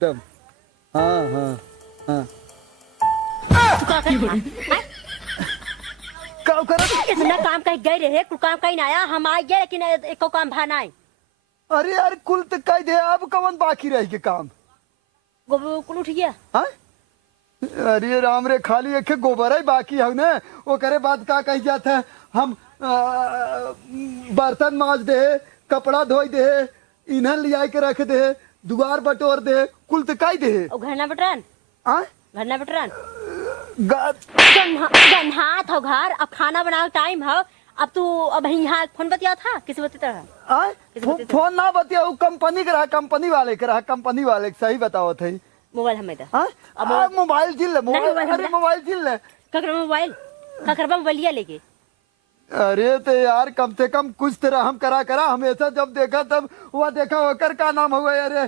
एकदम। हाँ हाँ हाँ। का कर इतना काम कहीं गए रहे, कुल काम कहीं ना आया, हम आ गए लेकिन एको काम भाना है। अरे यार कुल तो कह दे, अब कवन बाकी रह के काम। गोबर कुल उठ गया। हाँ? अरे राम रे, खाली एक गोबर ही बाकी है ना। वो करे बात का कही जाता है, हम बर्तन माज दे, कपड़ा धोई दे, इन्हें लिया के रख दे, दुआर बटोर दे, कुल तो कह दे। और घरना बटरन हाँ? घरना बटरन गा- गन्हात हो घर, अब खाना बनाओ टाइम हो। अब तू अब यहाँ फोन बतिया था किसी बती तरह। हाँ? फोन ना बतिया, कंपनी के रहा, कंपनी वाले के रहा, कंपनी वाले के सही बताओ थे। मोबाइल हमें दे। हाँ? मोबाइल जिल ले, नहीं, मोबाइल अरे हम- मोबाइल जिल ले। ककर मोबाइल ककर मोबाइलिया लेके। अरे तो यार कम से कम कुछ तरह हम करा करा, हमेशा जब देखा तब वह देखा ओकर का नाम हुआ। अरे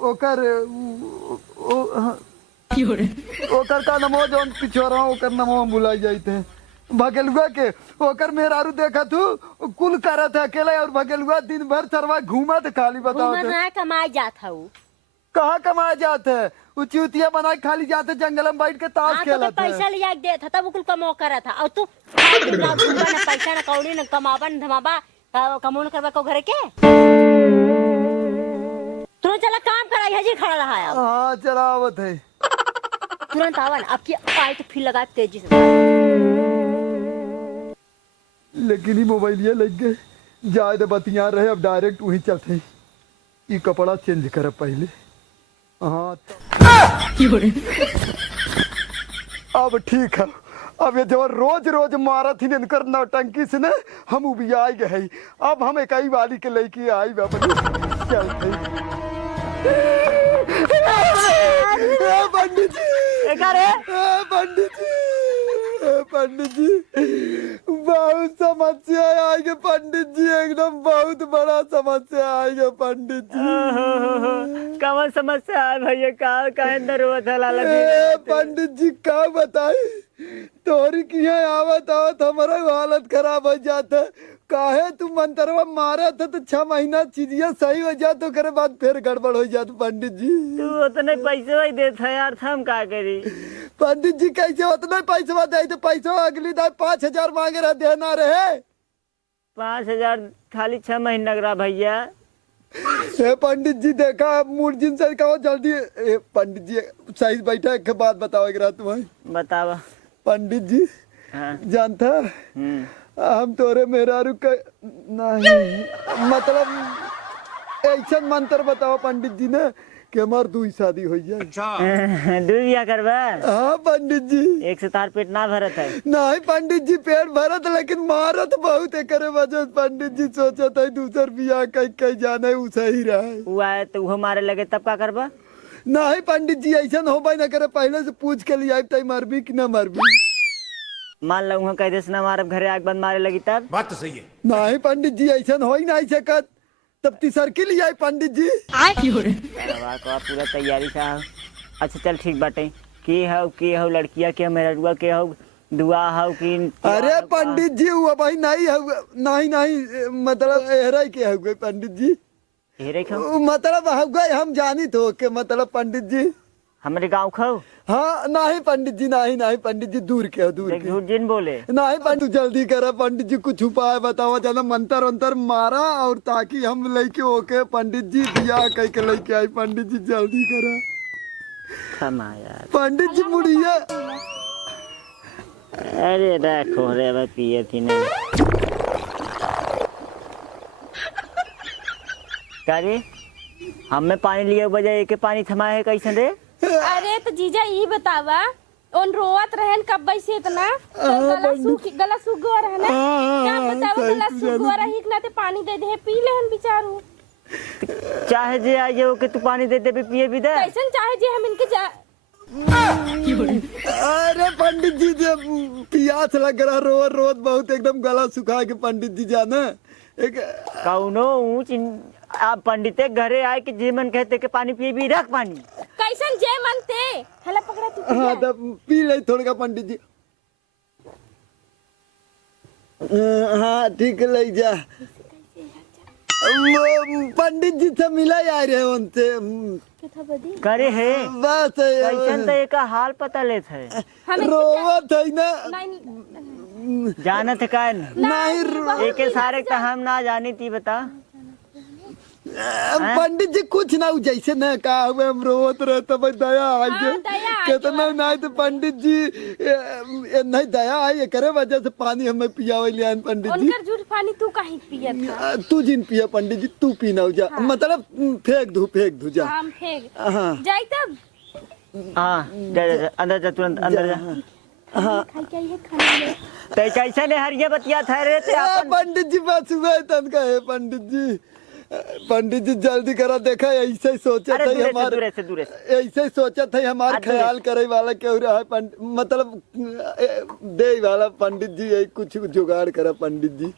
ओकर ओकर का नाम हो जो पिछोरा, ओकर नाम हम भुला जाते हैं। भगेलुआ के ओकर मेहरारू देखा तू कुल करत है अकेले, और भगेलुआ दिन भर चरवा घूमत खाली। बताओ तो घूमना कमाए जात हूँ। कहाँ कमाया जाते है? चूतिया बना के खाली जाते, जंगल में बैठ के ताश हाँ, तो खेलत है। पैसा लिया के देता तब कुल कमो करा था। और तू ना पैसा ना कौड़ी ना कमाबा न धमाबा, कमो न करबा को घर के। तू चला काम करा, हजी खड़ा रहा है। हाँ चलावत है। तुरंत आवन, अब की आई तो फिर लगा तेजी से। लेकिन ही मोबाइल ये लग गए, जाए तो बतिया रहे, अब डायरेक्ट वहीं चलते। ये कपड़ा चेंज कर पहले। हाँ अब ठीक है। अब ये जब रोज रोज मारा थी इनकर नौटंकी से ना, हम उबिया गए। अब हम एक ही वाली के लेके आई चलते। पंडित जी, पंडित जी, पंडित जी, बहुत समस्या आएगी पंडित जी, एकदम बहुत बड़ा समस्या आएगा पंडित जी। कवन समस्या है भैया? का अंदर हुआ था लाला जी? पंडित जी का बताई, तोरी किया आवत आवत हमारा हालत खराब हो जाता। काहे तू मंत्रवा मारा था तो 6 महीना चीजिया सही हो जात, तो करे बाद फिर गड़बड़ हो जात पंडित जी। तू उतने पैसे ही देता यार, हम का करी? पंडित जी कैसे उतना पैसा दे? तो पैसा अगली दाई 5,000 मांगे रहे, देना रहे। 5,000 खाली 6 महीना का भैया। ए पंडित जी देखा, मुर्जिन से कहो जल्दी। पंडित जी सही बैठा, एक बात बताओ एक रात तुम्हें। बतावा। पंडित जी हाँ। जानता हम तोरे मेहरारू का नहीं, मतलब ऐसा मंत्र बताओ पंडित जी ने कि हमार 2 शादी हो जाए। दूध क्या करवा? हाँ पंडित जी। एक से तार पेट ना भरत है? नहीं पंडित जी, पेट भरत लेकिन मारत बहुत है। करे वजह पंडित जी सोचत है दूसर बियाह कहीं जाने उ सही रहे। वो आए तो वो मारे लगे तब का करबा? नहीं पंडित जी ऐसा हो ना करे, पहले से पूछ के लिए आई मरबी कि ना मरबी। मान लो वहाँ कह ना मारे, घरे आग बंद मारे लगी तब? बात तो सही है। नहीं पंडित जी ऐसा हो ही नहीं सकत, तब तीसर के लिए आई पंडित जी। पूरा तैयारी था। अच्छा चल ठीक बाटे। के हो लड़किया के, मेरा रुआ के हो, दुआ हो कि? अरे पंडित जी वो भाई नहीं है, नहीं मतलब एहरा के हुए पंडित जी। हेरे खो मतलब हुआ हम जानी तो के मतलब पंडित जी हमारे गाँव खो? हाँ नहीं पंडित जी, नहीं पंडित जी, दूर के हो, दूर के। झूठ जिन बोले। नहीं पंडित जल्दी करा पंडित जी, कुछ उपाय बताओ। जना मंत्र अंतर मारा और ताकि हम लेके ओके पंडित जी बियाह कह के लेके आई। पंडित जी जल्दी करा। क्षमा यार पंडित जी मुड़िया। अरे रखो रे भाई, पिए थी नहीं करे। हमें पानी लिए बजाय एक पानी थमाए है कैसे रे? अरे तो जीजा ये बतावा, उन रोवत रहन कब से इतना गला सूख गया रहना। क्या बतावा, गला सूख गया रही ना, ते पानी दे दे पी लेहन बिचारू। चाहे जे आ जाओ कि तू पानी दे दे पिए भी दे। कैसन चाहे जे हम इनके अरे पंडित जी प्यास लग रहा, रोज बहुत एकदम गला सुखा के पंडित जी जाना एक कौनो ऊंच आप पंडिते घरे आए कि जे मन कहते कि पानी पिए भी रख पानी। कैसन जे मनते हला पकड़ा तू। हाँ तो पी ले थोड़ा का पंडित जी। हाँ ठीक ले जा। पंडित जी से मिला यार है उनसे किथा बदी करे है बस कैसन तो एक हाल पता लेत है रोवत है ना नहीं जानत का नहीं एक सारे का हम ना जानी थी बता पंडित जी कुछ ना जैसे न कहा हुए हम रोवत रहते भाई दया आज दया आ कितना नहीं तो पंडित जी नहीं दया आई करे वजह से पानी हमें पियावे लिया पंडित जी उनकर झूठ पानी तू काहे पियत था तू जिन पिया पंडित जी तू पीना जा मतलब फेंक दू जा हम फेंक हाँ जाई तब हाँ अंदर जा तुरंत अंदर जा खाई के है खाना ले तो कैसे ने हरिये बतिया ठहरे थे अपन पंडित जी बस हुआ है तन का है पंडित जी जल्दी करा देखा ऐसे ही सोचा अरे था दूरे से हमारे दूरे से दूरे से ऐसे ही सोचा था हमारे दूरे ख्याल करे वाला क्यों रहा है मतलब दे वाला पंडित जी यही कुछ जुगाड़ करा पंडित जी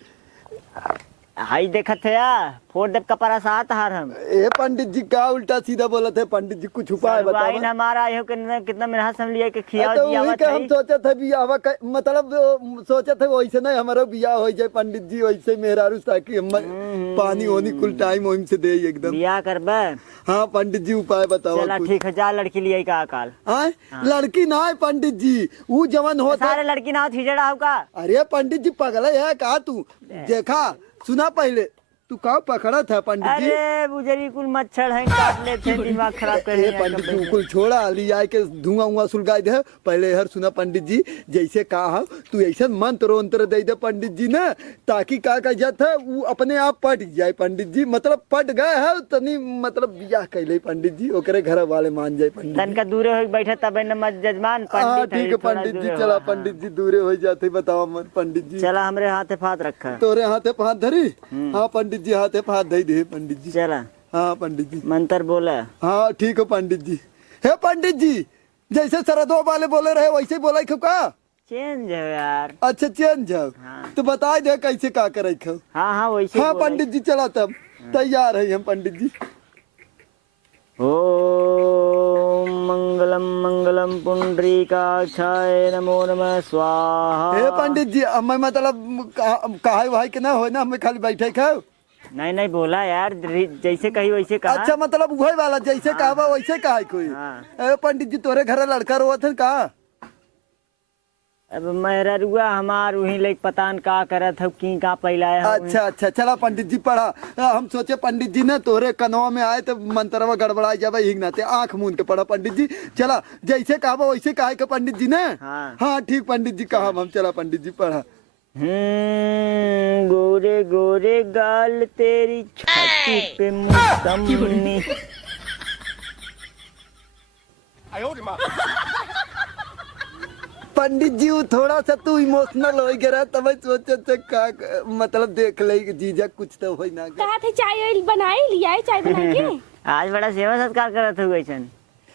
हाई देखत है या फोड़ देव कपड़ा साथ हार हम ए पंडित जी का उल्टा सीधा बोला थे पंडित जी कुछ उपाय बताओ वाइन हमारा यो कितना मेहनत हम लिए के खियाव तो दिया वही का हम सोचा था बियाह मतलब सोचा था वैसे नहीं हमारा बियाह हो जाए पंडित जी वैसे मेहरारू ताकि हम पानी होनी कुल टाइम वहीं से दे एकदम बियाह करबे हाँ पंडित जी उपाय बताओ चला ठीक है जा लड़की लिए का काल हाँ लड़की ना है पंडित जी वो जवान होता सारे लड़की ना हिजड़ा होगा अरे पंडित जी पगला है कहा तू देखा सुना पहले तू कहा पकड़ा था पंडित जी अरे बुजरी कुल मच्छर है काट ले थे दिमाग खराब कर ए पंडित जी कुल छोड़ा लिया के धुआं सुलगाई दे पहले हर सुना पंडित जी जैसे कहा तू ऐसा मंत्र वंत्र दे दे पंडित जी ना ताकि का जाता है वो अपने आप पट जाए पंडित जी मतलब पट गए है तनी मतलब बियाह कैले पंडित जी ओकरे घर वाले मान जाए पंडित तन का दूरे हो बैठा तब न मत जजमान हाँ पंडित ठीक है पंडित जी चला पंडित जी दूरे हो जाते बताओ मन पंडित जी चला हमरे हाथे फात रखा तोरे हाथे हाथ धरी हाँ पंडित जी हाथे हाथ दे दे पंडित जी चला हाँ पंडित जी मंत्र बोला हाँ ठीक है पंडित जी हे पंडित जी जैसे सरदो वाले बोले रहे वैसे बोला का चेंज है यार अच्छा चेंज जाओ हाँ। तो बता दे कैसे का करे खो हाँ हाँ वैसे हाँ बोला। पंडित जी चला तब तैयार है हम पंडित जी ओम मंगलम मंगलम पुंडरीकाक्षाय नमो नमः स्वाहा हे पंडित जी हमें मतलब कहा भाई के ना हो ना हमें खाली बैठे खाओ नहीं नहीं बोला यार जैसे कही वैसे कहा अच्छा मतलब वही वाला जैसे कहा वैसे कहा कोई हाँ। पंडित जी तोरे घर लड़का रोवत है का अब मेरा रुआ हमार वही लेक पतान का करत है की का पहला है अच्छा अच्छा चला पंडित जी पढ़ा हम सोचे पंडित जी ने तोरे कनवा में आए तो मंत्रवा गड़बड़ा जावे हिंग नाते आंख मूंद के पढ़ा पंडित जी चला जैसे कहा वैसे कहा के पंडित जी ने हाँ ठीक पंडित जी कहा हम चला पंडित जी पढ़ा गोरे गोरे गाल तेरी छाती पे मुसम्मी पंडित जी वो थोड़ा सा तू इमोशनल हो गया तब सोचे थे का मतलब देख ले जीजा कुछ तो हो ना कहा थे चाय बनाई लिया चाय बना के आज बड़ा सेवा सत्कार करत हो गई छन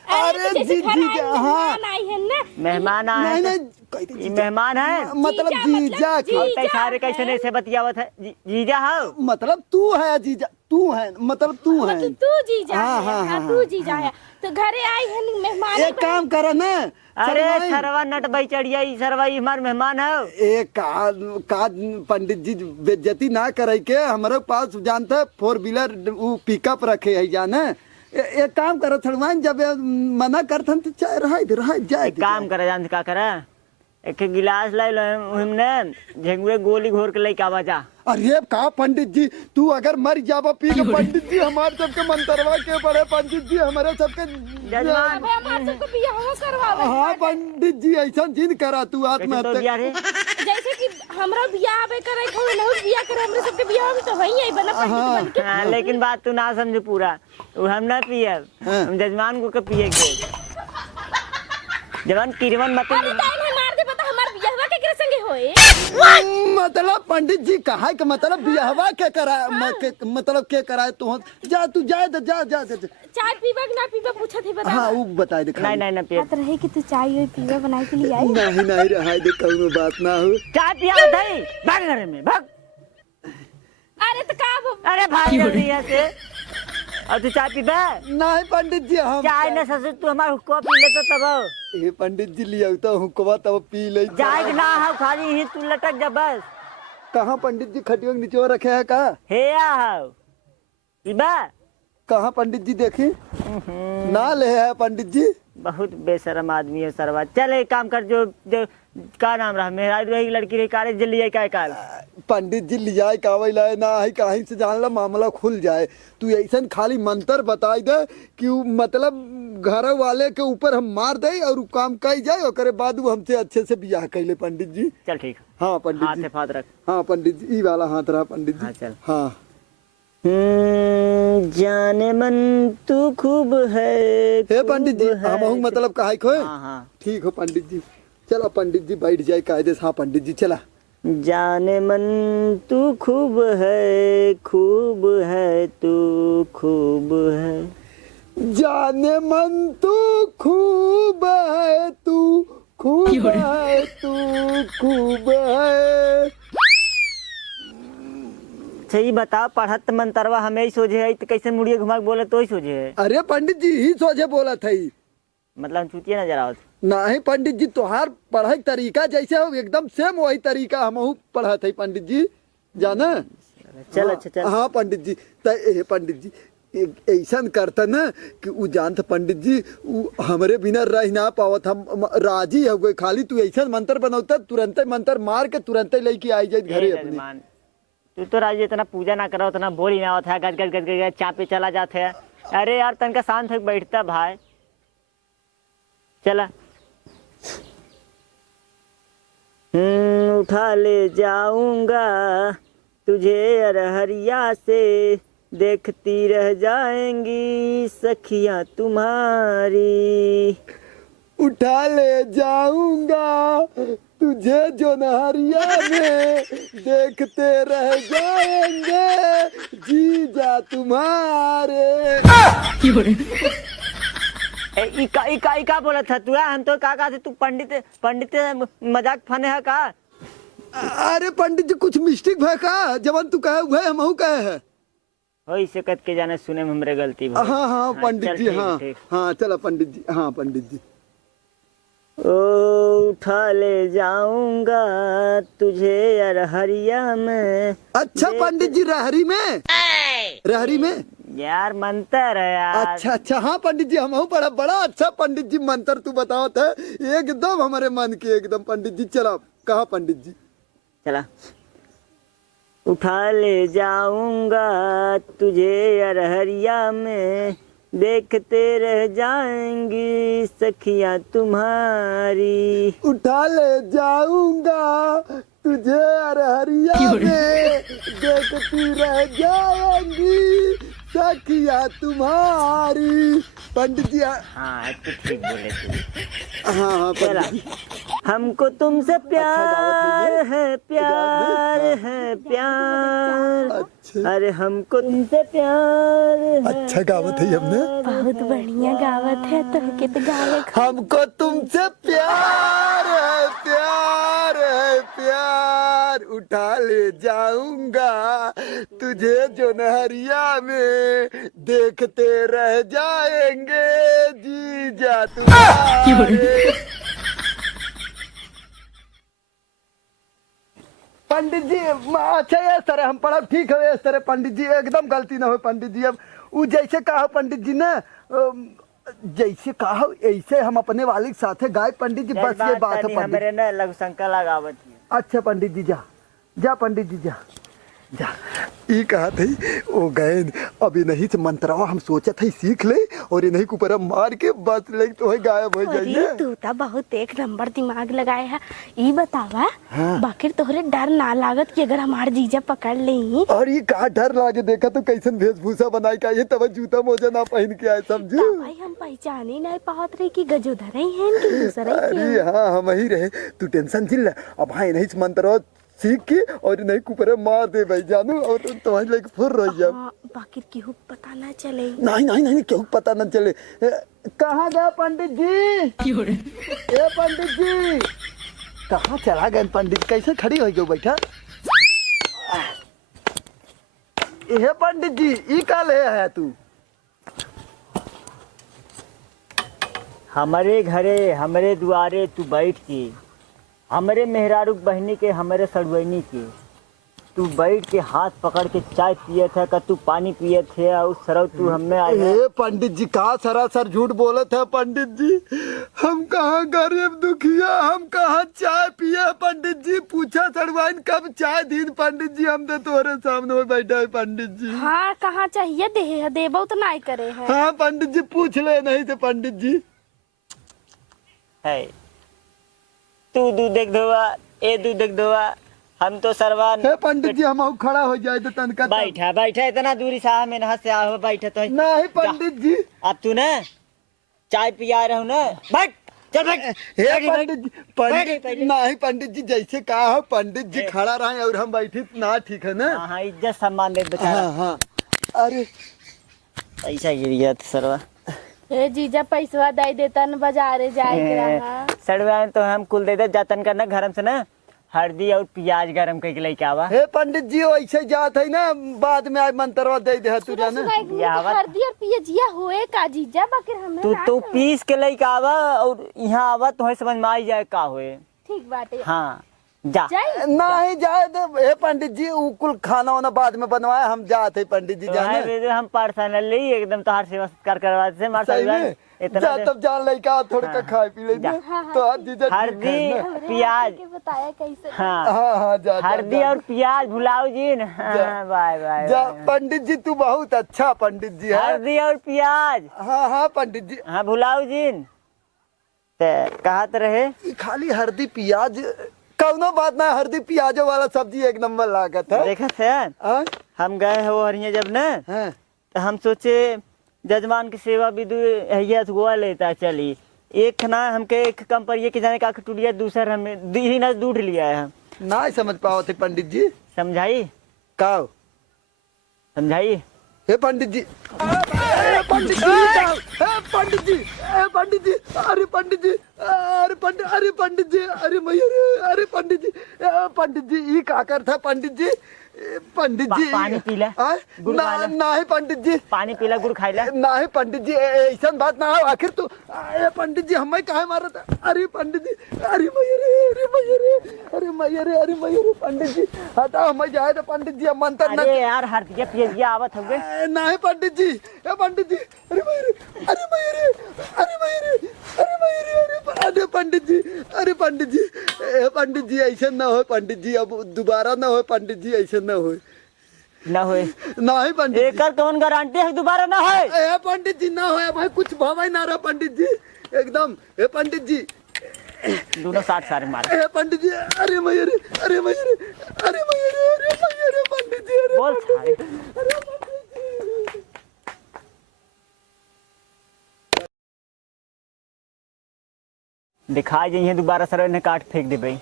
अरे जी जी हाँ आई है ना मेहमान आए नहीं ये मेहमान है मतलब जीजा और कई सारे कैसे नहीं से बतियावत है जीजा हो मतलब तू है जीजा तू है मतलब तू है मतलब तू जीजा हाँ, है हाँ, हाँ, हाँ, तू जीजा है तो घरे आई है मेहमान एक काम करे ना अरे सरवा नट बैचड़िया ई सरवा ई हमार मेहमान है एक का पंडित जी बेइज्जती ना करे के हमारे पास जानते 4 व्हीलर वो पिकअप रखे है जाने एक काम करे थड़वान जब मना करथन तो चाहे रहा जाए काम करे जान का करे एक गिलास ले लो हमने झंगुए गोली घोर के लेके आवा जा अरे का पंडित जी तू अगर मर जावा पी के पंडित जी हमारे सबके मंत्रवा के पड़े पंडित जी हमारे सबके जजमान हमारे सबको बियाह करवावे हाँ पंडित जी ऐसा जिन करा तू कैसे तो आत्महत्या दिया रे जैसे कि हमरा बियाह बे करे को ना बियाह करे हमरे सबके बियाह में तो वही है बना पंडित बन के हाँ, लेकिन बात तू ना समझ पूरा वो हम ना पिए हम जजमान को पिए के जवान किरवन मत अरे टाइम है मार दे पता हमार बियाहवा के संगे होए मतलब पंडित जी कहा कि मतलब बियाहवा के करा मतलब के कराए तू जा तू जाए तो जा जा चाय पीबा कि ना पीबा पूछा थे बता हाँ वो बता दे नहीं नहीं ना पिए बात रहे कि तू चाय पीवा बना के लिए आई नहीं रहा दे कौनो बात ना हो चाय पिया उठाई भाग घर में भाग अरे तो का अरे भाग जल्दी यहाँ से और तू चाय पीबे नहीं पंडित जी हम चाय न ससुर तू हमार हुक्का पी लेता तब ए पंडित जी लिया तो हुक्का तब पी ले जाए ना हो खाली ही तू लटक जा बस कहाँ पंडित जी खटियों के नीचे रखे है का हे आओ ई बा कहाँ पंडित जी देखी ना ले है पंडित जी। बहुत बेशरम आदमी है सरवा। चल एक काम कर, जो जो का नाम रहा मेरा रही लड़की रही काले जल्दी आई का काल पंडित जी लिया कावई लाए ना है कहीं से जान ला मामला खुल जाए। तू ऐसा खाली मंत्र बताई दे कि मतलब घर वाले के ऊपर हम मार दे और काम कही जाए और बाद वो हमसे अच्छे से बियाह कैले पंडित जी। चल ठीक। हाँ पंडित हाथ जी। से फाद रख। हाँ पंडित जी, ई वाला हाथ रहा पंडित जी। हाँ चल। हाँ जाने मन तू खूब है। हे पंडित जी खूब है। हम मतलब कहा खोए। हाँ हाँ ठीक हो पंडित जी। चलो पंडित जी बैठ जाए कायदे से। हाँ पंडित जी चला। जाने मन तू खूब है, खूब है तू खूब है। जाने मन तू खूब है, तू खूब है, तू खूब है। सही बता, पढ़त मंतरवा हमें ही सोझे है तो कैसे मुड़िए घुमा के बोले तो ही सोझे है। अरे पंडित जी ही सोचे बोला था ही। मतलब हम चूतिया नजर आवत। नहीं पंडित जी तोहार पढ़ाई तरीका जैसे हो एकदम सेम वही तरीका हम पढ़ा थे पंडित जी जाना। चल अच्छा चल। हाँ पंडित जी तो पंडित जी ऐसा करता ना कि वो जानते पंडित जी वो हमारे बिना रह ना पावत। हम राजी हो गए खाली तू ऐसा मंत्र बनौता तुरंत मंत्र मार के तुरंत लेके आई जाए घरे अपने। तू तो राजी इतना पूजा ना करो, उतना बोल ही ना होता है, गज गज गज गज चापे चला जाते है। अरे यार तनका शांत होके बैठता भाई। चला उठा ले जाऊंगा तुझे अरहरिया से, देखती रह जाएंगी सखियां तुम्हारी। उठा ले जाऊंगा तुझे जो नहरिया में, देखते रह जाएंगे जीजा तुम्हारे। इका बोला था तू? हम तो का थे तू पंडित पंडित मजाक फने है का? अरे पंडित जी कुछ मिस्टेक है का? जवन तू कहे हुए हम कहे है। हो इसे कत के जाने सुने में हमरे गलती भाई। हाँ हाँ पंडित चल जी। ठीक, हाँ ठीक। हाँ चलो पंडित जी। हाँ पंडित जी। ओ उठा ले जाऊंगा तुझे अरहरिया में। अच्छा पंडित जी रहरी में? रहरी में यार मंत्र है यार। अच्छा अच्छा। हाँ पंडित जी हम पढ़ा बड़ा अच्छा पंडित जी मंत्र तू बताओ थे एकदम हमारे मन के एकदम। पंडित जी चला कहा पंडित जी। चला उठा ले जाऊंगा तुझे अरहरिया में, देखते रह जाएंगी सखियां तुम्हारी। उठा ले जाऊंगा तुझे अरहरिया में, देखती रह जाएंगी सखिया तुम्हारी। पंडित जी। हाँ तू ठीक बोले तू। हाँ हाँ चला पंडित जी। हमको तुमसे प्यार अच्छा है, प्यार है प्यार। अच्छा अरे हमको तुमसे प्यार है। अच्छा गावत है हमने। बहुत बढ़िया गावत है तो के तो गावे। हमको तुमसे प्यार है, प्यार है प्यार। उठा ले जाऊंगा तुझे जो नहरिया में, देखते रह जाएंगे जीजा तुम्हारे। पंडित जी अच्छा ये तरह हम पढ़ा ठीक है इस तरह पंडित जी एकदम गलती ना हो पंडित जी। अब वो जैसे कहा पंडित जी ने जैसे कहा ऐसे हम अपने वाले के साथ गाय पंडित जी। बस ये बात है पंडित। हमारे ना लघु शंकर लगावत है। अच्छा पंडित जी जा जा पंडित जी जा जा। ये कहा थी वो गए अभी नहीं से मंत्रवा हम सोचा था सीख ले और ये नहीं ऊपर मार के बस ले तो है गायब हो अरे जाइए। तू तो बहुत एक नंबर दिमाग लगाए है। ये बतावा हाँ। बाकी तोहरे डर ना लागत कि अगर हमार जीजा पकड़ ले? और ये कहा डर लागे देखा तो कैसन वेशभूषा बनाई का ये तब जूता मोजा ना पहन के आए समझू। भाई हम पहचाने नहीं पावत रहे कि गजोधर ही हैं कि दूसरा ही अरे हैं। हाँ हम ही रहे तू टेंशन चिल्ला। अब हाँ नहीं से मंत्रवा सीख के और नहीं ऊपर मार दे भाई जानू और तुम्हारे लेके फुर रही है। हाँ, बाकी केहू पता ना चले। नहीं नहीं नहीं क्यों पता न चले। कहाँ गए पंडित जी? ए पंडित जी कहाँ चला गए पंडित? कैसे खड़ी हो गई बैठा? ये पंडित जी ई का ले है तू? हमारे घरे हमारे दुआरे तू बैठ के, हमारे मेहरारू बहनी के हमारे सड़वैनी के तू बैठ के हाथ पकड़ के चाय पिए थे का तू पानी पिए थे और सरव तू हमें आए ए पंडित जी कहा सरासर झूठ बोले थे पंडित जी। हम कहाँ गरीब दुखिया, हम कहाँ चाय पिए पंडित जी। पूछा चढ़वाइन कब चाय दिन पंडित जी, हम तो तोरे सामने में बैठा है पंडित जी। हाँ कहाँ चाहिए दे देबो तो नहीं करे है। हाँ पंडित जी पूछ ले नहीं थे पंडित जी। है तू दूध देख धोवा ए दूध देख धोवा हम तो सरवान हे पंडित जी हम खड़ा हो जाए तो तनका बैठा बैठा इतना दूरी साहब में नहा से आओ बैठा तो नहीं पंडित जी। अब तू ना चाय पिया रहा हूँ ना बैठ चल बैठ हे पंडित जी पंडित पहले। नहीं पंडित जी जैसे कहा हो पंडित जी खड़ा रहे और हम बैठे ना ठीक है ना। हाँ इज्जत सम्मान दे बेचारा। हाँ हाँ अरे ऐसा गिर गया था सरवा ए जीजा पैसवा दे देता न बाजारे जाए के रहा। सड़वा तो हम कुल दे दे जातन करना घर से ना हल्दी और प्याज गरम करके लेके आवा। हे पंडित जी ऐसे जात है ना बाद में आज मंत्रवा दे दे तू जाना। हल्दी और पियजिया होए का जीजा बाकी हमें तू ना तो करे। पीस के लेके आवा और यहाँ आवा तो समझ में आ जाए का होए। ठीक बाटे हाँ जा जाई नहीं जाए तो हे पंडित जी उ कुल खाना वाना बाद में बनवाए हम जाते पंडित जी तो जाने। है हम पर्सनली एकदम तोहार सेवा सत्कार करवाते से मार सही सरवा में इतना जा तब जान लइका थोड़ा का खाए पी ले जा। तो आज जीजा हल्दी हमरे प्याज के बताया कैसे। हाँ हाँ हाँ जा जा, हल्दी जा, और प्याज भुलाओ जी न हाँ, बाय बाय जा बाय। पंडित जी तू बहुत अच्छा पंडित जी है। हल्दी और प्याज हाँ हाँ पंडित जी हाँ भुलाओ जी न कहत रहे ई खाली हल्दी प्याज कौनो बात ना हल्दी प्याजो वाला सब्जी एक नंबर लागत है। देखा थे हाँ? हम गए हो हरिया जब न हाँ। तो हम सोचे जजमान की सेवा विदु हैया गोवा लेता चली एक ना हमके एक कम पर ये कि जाने का टूटिया दूसर हमें ही ना दूध लिया है हम ना समझ पाओ थे पंडित जी समझाई काओ समझाई हे पंडित जी पंडित जी हे पंडित जी हे पंडित जी अरे पंडित जी अरे पंडित जी अरे मैया अरे पंडित जी पंडित जी ई का कर था पंडित जी पंडित जी पानी पी ले, गुड़ ना खा ले। नहीं पंडित जी पानी पीला गुड़ खाइला नहीं पंडित जी ऐसा बात ना हो आखिर तू पंडित जी हमें काहे मारा था। अरे पंडित जी अरे मैया रे पंडित जी हटाओ हमें जाए तो पंडित जी हम मंत्र न अरे यार हरदिया पियजिया आवत होगे नहीं पंडित जी ए पंडित जी अरे मैया रे पंडित जी अरे पंडित जी ए पंडित जी ऐसा ना हो पंडित जी अब दोबारा ना हो पंडित जी ऐसा ना हो ना होए नहीं पंडित जी एकर कौन गारंटी है दोबारा ना होए ए पंडित जी ना हो भाई कुछ भाई ना रहा पंडित जी एकदम ए पंडित जी दोनों 60 सारे मारे ए पंडित जी अरे मैया रे पंडित जी अरे बोल सारे दिखाई जाइए दोबारा सर ने काट फेंक दे भाई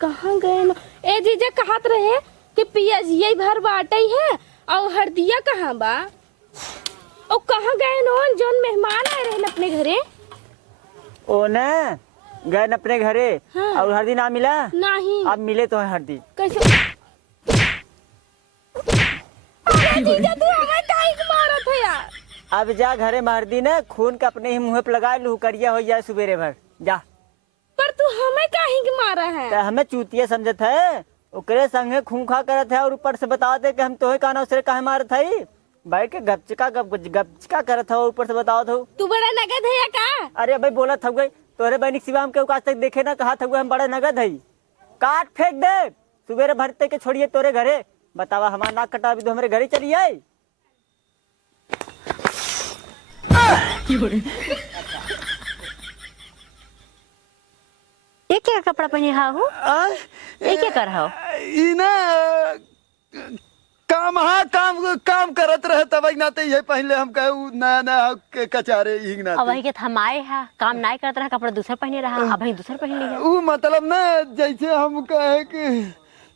कहाँ गए ना ए जीजा कहत रहे कि पियजिया भर बाटे है और हरदिया कहाँ बा और कहाँ गए न जोन मेहमान आए रहे अपने घरे ओ न गए न अपने घरे हाँ। और हरदी ना मिला नहीं अब मिले तो है हरदी कैसे अरे जीजा तू हमें काहे के मारत है यार। अब जा घरे में हरदी न खून का अपने ही मुँह पे लगा लू करिया हो जाए सुबेरे भर जा पर तू हमें काहे के मारा है। तो हमें चूतिया समझत है ओकरे संगे खून खा करत है और ऊपर से बताते कि हम तोहे कहना उसरे काहे मारत है बैठ के गपचिका करत हो ऊपर से बताओ तो तू बड़ा नगद है या का। अरे भाई बोला था गई तोरे बहनी सिवा हम आज तक देखे ना कहा था हम बड़ा नगद है काट फेंक दे सुबेरे भरते के छोड़िए तोरे घरे बतावा हमारा नाक कटा भी तो हमारे घरे चली आए ये क्या कपड़ा पहने हो ये क्या कर हो ई ना काम हाँ काम करत रहे तब नाते ये पहले हम कहे नया नया कचारे हिंग अब वही के थमाए है काम नहीं करता रहा कपड़ा दूसरा पहने रहा अब वही दूसरा पहन लिया वो मतलब ना जैसे हम कहे कि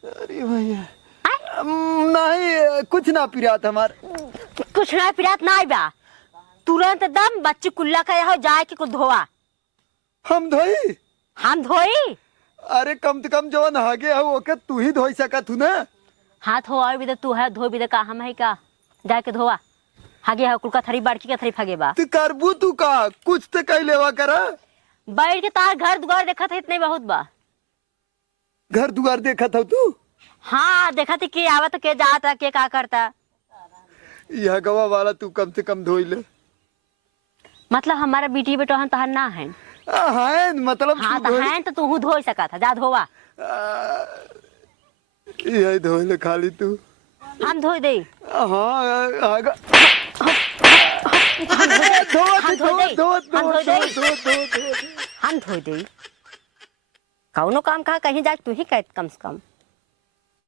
अरे भैया नहीं कुछ ना पिरात हमार कुछ ना पिरात ना बा तुरंत दम बच्चे कुल्ला का हो जाए के कुछ धोआ हम धोई हम धोई अरे कम से कम जो नहागे है ओके तू ही धोई सकत तू ना हाथ हो भी तो तू है धो भी तो का हम है का जाके धोआ हागे है कुल का थरी बाड़की का थरी फगे बा तू करबू तू का कुछ तो कह लेवा करा बैठ के तार घर दुआर देखा था इतने बहुत बा घर दुआर देखा था तू? हाँ देखा थी के आवत के जाता के का करता। यह गवा वाला तू कम से कम धोई ले। मतलब हमारा बेटी बेटो हम तहर ना है। हाँ मतलब हाँ तू तो धोई- है तो तू धो सका था, जा धोवा। यही धोई ले खाली तू। हम धो दे। हाँ आगा हम धो दे। धो हम धो दे। धो हम धो दे। धो। हम धो दे। कौनो काम कहा कहीं जा तू ही कह कम से कम।